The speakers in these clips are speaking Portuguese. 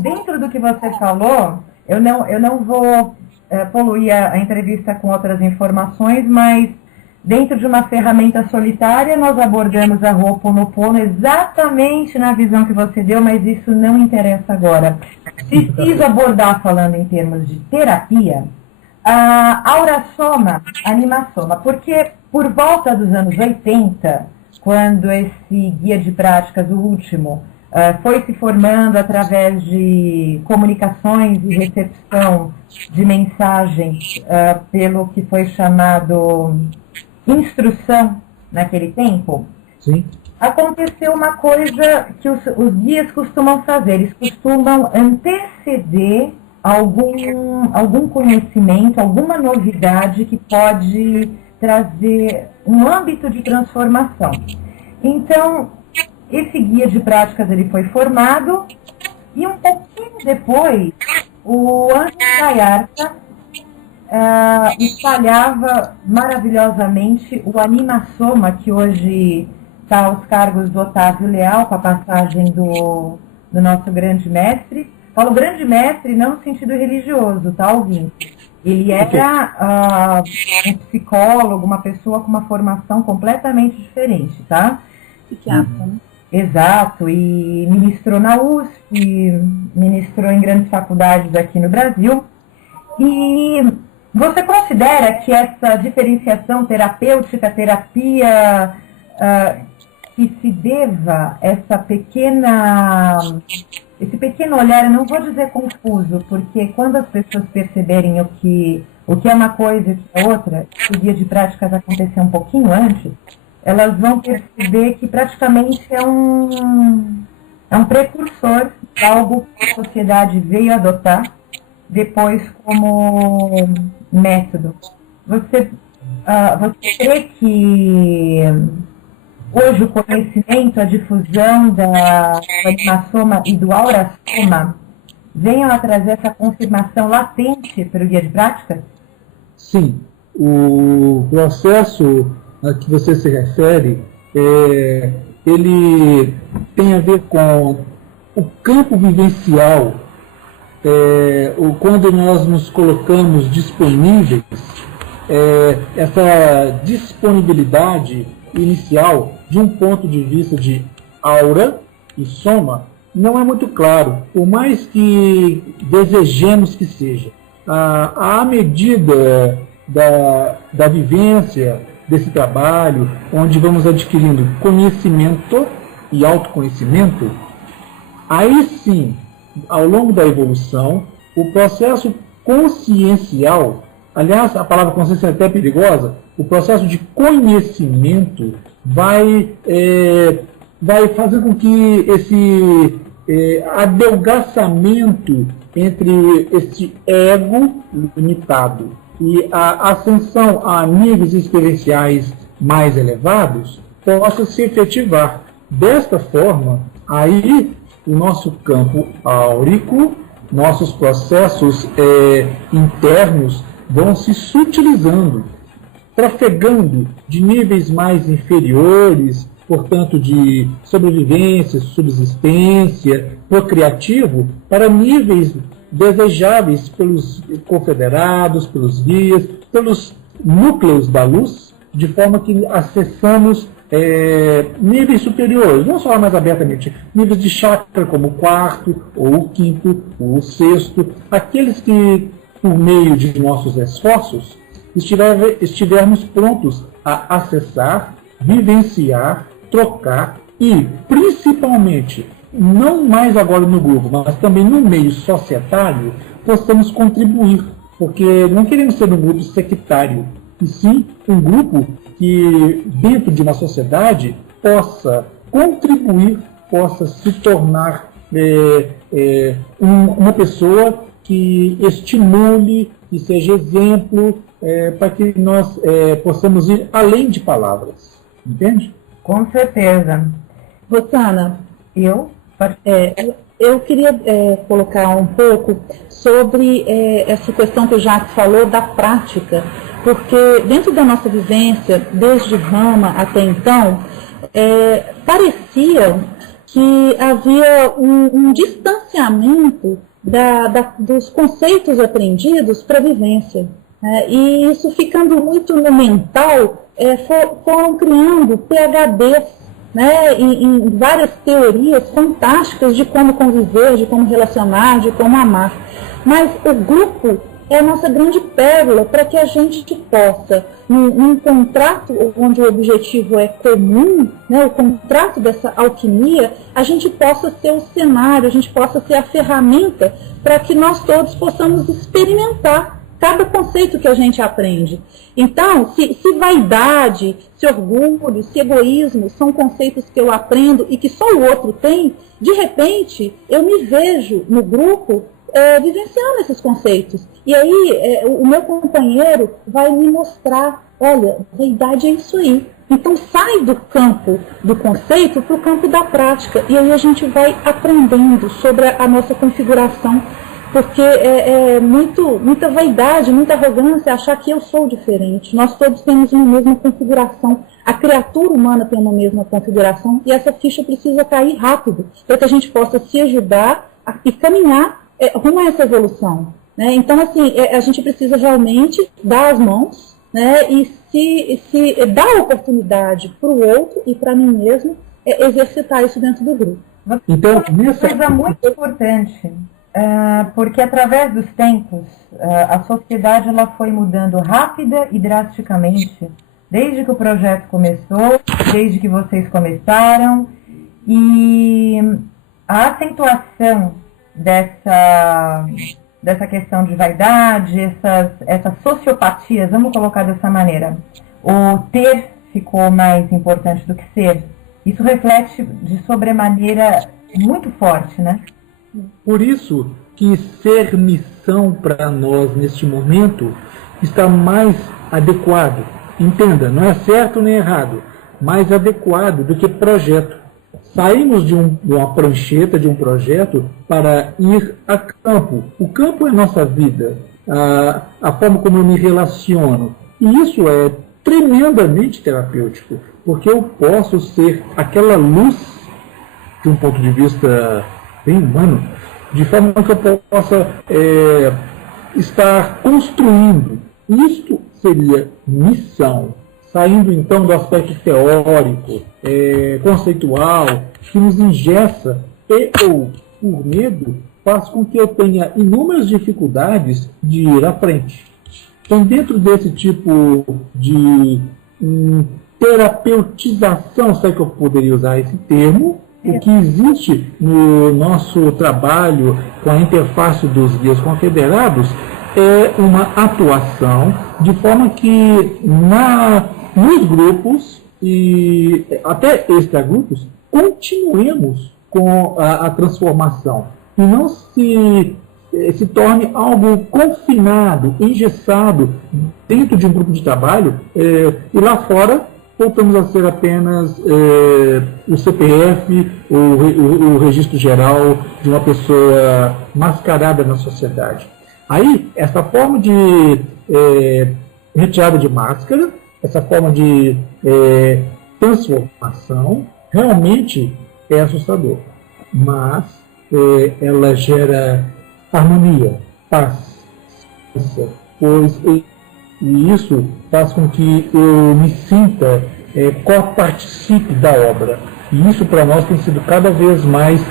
dentro do que você falou, eu não vou poluir a entrevista com outras informações, mas dentro de uma ferramenta solitária, nós abordamos a Ho'oponopono exatamente na visão que você deu, mas isso não interessa agora. Preciso abordar, falando em termos de terapia, a aurasoma, animasoma, porque por volta dos anos 80, quando esse guia de práticas, o último, foi se formando através de comunicações e recepção de mensagens pelo que foi chamado instrução naquele tempo, Sim. aconteceu uma coisa que os guias costumam fazer. Eles costumam anteceder algum conhecimento, alguma novidade que pode trazer um âmbito de transformação. Então, esse guia de práticas ele foi formado e um pouquinho depois, o Anjo Gayarta espalhava maravilhosamente o Animasoma, que hoje está aos cargos do Otávio Leal, com a passagem do nosso grande mestre. Falo grande mestre não no sentido religioso, tá, ouvinte? Ele era um psicólogo, uma pessoa com uma formação completamente diferente, tá? Psiquiatra, né? Exato, e ministrou na USP, ministrou em grandes faculdades aqui no Brasil. E você considera que essa diferenciação terapêutica, terapia, que se deva essa esse pequeno olhar, eu não vou dizer confuso, porque quando as pessoas perceberem o que é uma coisa e o que é outra, o guia de práticas aconteceu um pouquinho antes, elas vão perceber que praticamente é um precursor de algo que a sociedade veio adotar depois como método. Você crê que hoje o conhecimento, a difusão do Animasoma e do Aurasoma venham a trazer essa confirmação latente para o guia de prática? Sim. O processo a que você se refere, ele tem a ver com o campo vivencial, quando nós nos colocamos disponíveis, essa disponibilidade inicial de um ponto de vista de aura e soma não é muito claro, por mais que desejemos que seja. À medida da vivência desse trabalho, onde vamos adquirindo conhecimento e autoconhecimento, aí sim, ao longo da evolução, o processo consciencial, aliás, a palavra consciência é até perigosa, o processo de conhecimento vai fazer com que esse adelgaçamento entre este ego limitado e a ascensão a níveis experienciais mais elevados possa se efetivar. Desta forma, aí o nosso campo áurico, nossos processos internos vão se sutilizando, trafegando de níveis mais inferiores, portanto de sobrevivência, subsistência, procriativo, para níveis desejáveis pelos confederados, pelos guias, pelos núcleos da luz, de forma que acessamos níveis superiores, não só mais abertamente, níveis de chakra como o quarto, ou o quinto, ou o sexto, aqueles que, por meio de nossos esforços, estivermos prontos a acessar, vivenciar, trocar e, principalmente, não mais agora no grupo, mas também no meio societário, possamos contribuir, porque não queremos ser um grupo sectário, e sim um grupo que, dentro de uma sociedade, possa contribuir, possa se tornar uma pessoa que estimule, que seja exemplo, para que nós possamos ir além de palavras. Entende? Com certeza. Rosana, Eu? eu queria colocar um pouco sobre essa questão que o Jacques falou da prática, porque dentro da nossa vivência, desde Rama até então, parecia que havia um distanciamento dos conceitos aprendidos para a vivência. E isso ficando muito no mental, foram criando PhDs, né, em várias teorias fantásticas de como conviver, de como relacionar, de como amar. Mas o grupo é a nossa grande pérola para que a gente possa, num contrato onde o objetivo é comum, né, o contrato dessa alquimia, a gente possa ser o cenário, a gente possa ser a ferramenta para que nós todos possamos experimentar cada conceito que a gente aprende. Então, se vaidade, se orgulho, se egoísmo são conceitos que eu aprendo e que só o outro tem, de repente eu me vejo no grupo vivenciando esses conceitos. E aí o meu companheiro vai me mostrar, olha, vaidade é isso aí. Então sai do campo do conceito para o campo da prática. E aí a gente vai aprendendo sobre a nossa configuração. Porque muita vaidade, muita arrogância achar que eu sou diferente. Nós todos temos uma mesma configuração. A criatura humana tem uma mesma configuração e essa ficha precisa cair rápido para que a gente possa se ajudar e caminhar rumo a essa evolução. Né? Então, assim, a gente precisa realmente dar as mãos, né? E se dar a oportunidade para o outro e para mim mesmo, exercitar isso dentro do grupo. Então, uma coisa muito importante. Porque através dos tempos, a sociedade ela foi mudando rápida e drasticamente, desde que o projeto começou, desde que vocês começaram, e a acentuação dessa questão de vaidade, essas sociopatias, vamos colocar dessa maneira, o ter ficou mais importante do que ser, isso reflete de sobremaneira muito forte, né? Por isso que ser missão para nós neste momento está mais adequado. Entenda, não é certo nem errado, mais adequado do que projeto. Saímos de uma prancheta, de um projeto, para ir a campo. O campo é nossa vida, a forma como eu me relaciono. E isso é tremendamente terapêutico, porque eu posso ser aquela luz, de um ponto de vista bem humano, de forma que eu possa estar construindo. Isto seria missão, saindo então do aspecto teórico, conceitual, que nos engessa ou por medo faz com que eu tenha inúmeras dificuldades de ir à frente. Então, dentro desse tipo de terapeutização, se é que eu poderia usar esse termo, o que existe no nosso trabalho com a interface dos guias confederados é uma atuação de forma que nos grupos e até extragrupos continuemos com a transformação e não se torne algo confinado, engessado dentro de um grupo de trabalho e lá fora voltamos a ser apenas o CPF, o registro geral de uma pessoa mascarada na sociedade. Aí, essa forma de retirada de máscara, essa forma de transformação, realmente é assustador. Mas ela gera harmonia, paz, pois e isso faz com que eu me sinta co-participe da obra. E isso para nós tem sido cada vez mais,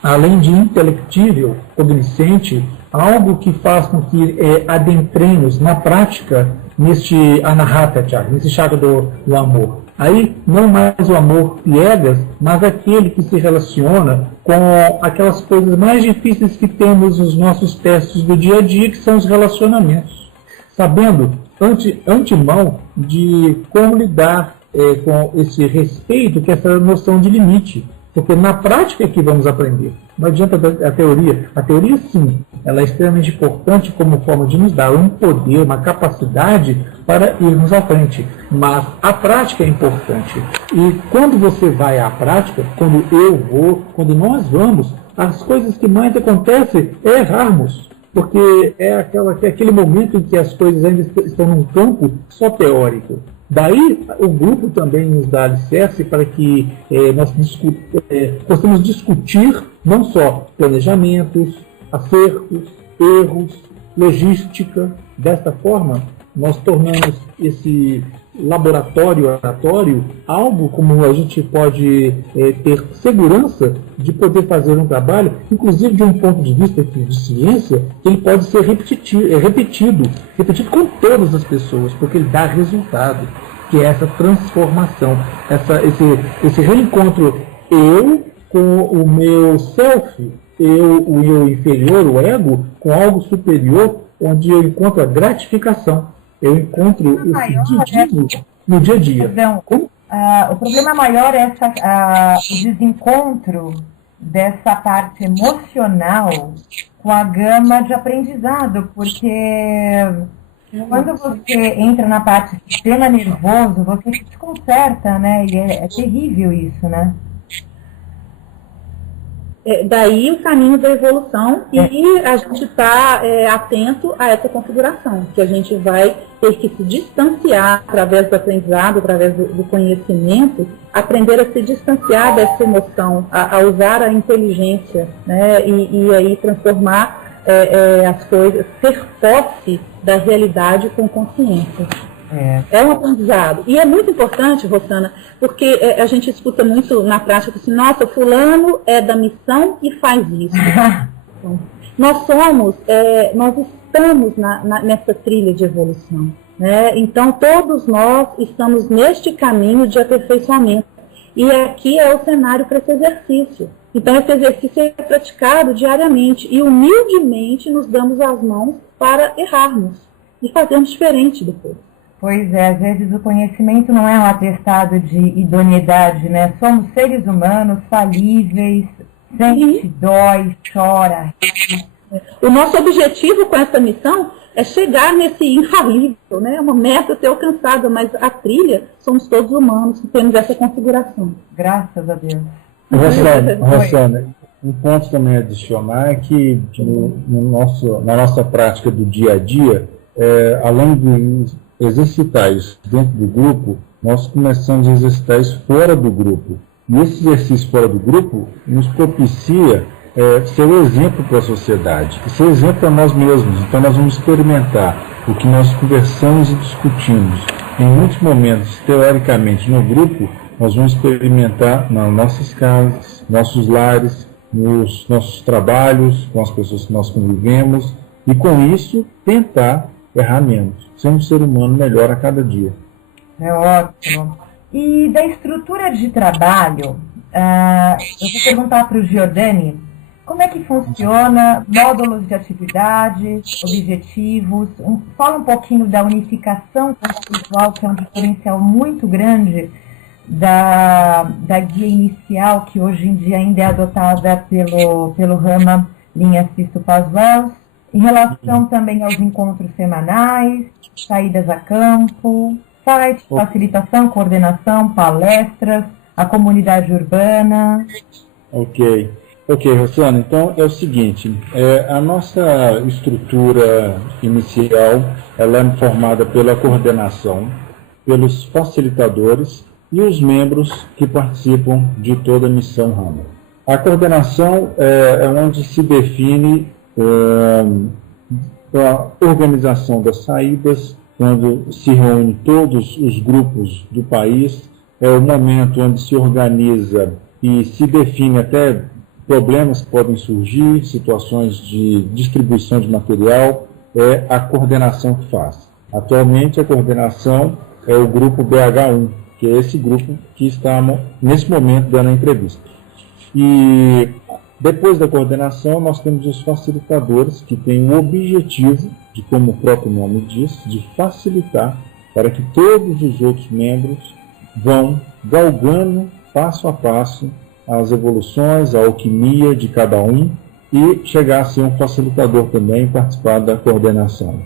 além de intelectível, cognoscente, algo que faz com que adentremos na prática neste anahata chakra, nesse chakra do amor. Aí, não mais o amor piegas, mas aquele que se relaciona com aquelas coisas mais difíceis que temos nos nossos testes do dia a dia, que são os relacionamentos. Sabendo antemão de como lidar com esse respeito, que é essa noção de limite. Porque na prática é que vamos aprender. Não adianta a teoria. A teoria, sim, ela é extremamente importante como forma de nos dar um poder, uma capacidade para irmos à frente. Mas a prática é importante. E quando você vai à prática, quando eu vou, quando nós vamos, as coisas que mais acontecem é errarmos. Porque é aquele momento em que as coisas ainda estão num campo só teórico. Daí, o grupo também nos dá alicerce para que nós possamos discutir não só planejamentos, acertos, erros, logística. Desta forma, nós tornamos esse laboratório oratório algo como a gente pode ter segurança de poder fazer um trabalho, inclusive de um ponto de vista de ciência, que ele pode ser repetido com todas as pessoas, porque ele dá resultado, que é essa transformação, esse reencontro eu com o meu self, o eu inferior, o ego, com algo superior, onde eu encontro a gratificação. Eu encontro esse sentido no dia a dia. O problema maior é o desencontro dessa parte emocional com a gama de aprendizado, porque quando você entra na parte do sistema nervoso, você se desconcerta, né? E é terrível isso, né? Daí o caminho da evolução e a gente está atento a essa configuração, que a gente vai ter que se distanciar através do aprendizado, através do conhecimento, aprender a se distanciar dessa emoção, a usar a inteligência, né, e aí transformar as coisas, ter posse da realidade com consciência. É um aprendizado. E é muito importante, Rosana, porque a gente escuta muito na prática assim, nossa, fulano é da missão e faz isso. Então, nós estamos nessa trilha de evolução. Né? Então, todos nós estamos neste caminho de aperfeiçoamento. E aqui é o cenário para esse exercício. Então, esse exercício é praticado diariamente e humildemente nos damos as mãos para errarmos e fazermos diferente depois. Pois é, às vezes o conhecimento não é um atestado de idoneidade, né? Somos seres humanos falíveis, sente, dói, chora. O nosso objetivo com essa missão é chegar nesse infalível, né? Uma meta a ser alcançada, mas a trilha somos todos humanos que temos essa configuração. Graças a Deus. Rosana, um ponto também a adicionar é que na nossa prática do dia a dia, além de exercitar isso dentro do grupo, nós começamos a exercitar isso fora do grupo. E esse exercício fora do grupo nos propicia ser um exemplo para a sociedade, e ser exemplo para nós mesmos. Então nós vamos experimentar o que nós conversamos e discutimos. Em muitos momentos, teoricamente, no grupo, nós vamos experimentar nas nossas casas, nossos lares, nos nossos trabalhos, com as pessoas que nós convivemos, e com isso tentar errar menos, ser um ser humano melhor a cada dia. É ótimo. E da estrutura de trabalho, eu vou perguntar para o Giordani, como é que funciona módulos de atividades, objetivos, fala um pouquinho da unificação conceitual, que é um diferencial muito grande da guia inicial, que hoje em dia ainda é adotada pelo Rama Linha Sisto Paswell, em relação também aos encontros semanais, saídas a campo, site, facilitação, coordenação, palestras, a comunidade urbana. Ok, Rosana, então é o seguinte, a nossa estrutura inicial, ela é formada pela coordenação, pelos facilitadores e os membros que participam de toda a missão Rama. A coordenação é onde se define a organização das saídas, quando se reúne todos os grupos do país, é o momento onde se organiza e se define até problemas que podem surgir, situações de distribuição de material, é a coordenação que faz. Atualmente a coordenação é o grupo BH1, que é esse grupo que está nesse momento dando a entrevista. E depois da coordenação, nós temos os facilitadores, que têm o objetivo, de como o próprio nome diz, de facilitar para que todos os outros membros vão galgando, passo a passo, as evoluções, a alquimia de cada um, e chegar a ser um facilitador também e participar da coordenação.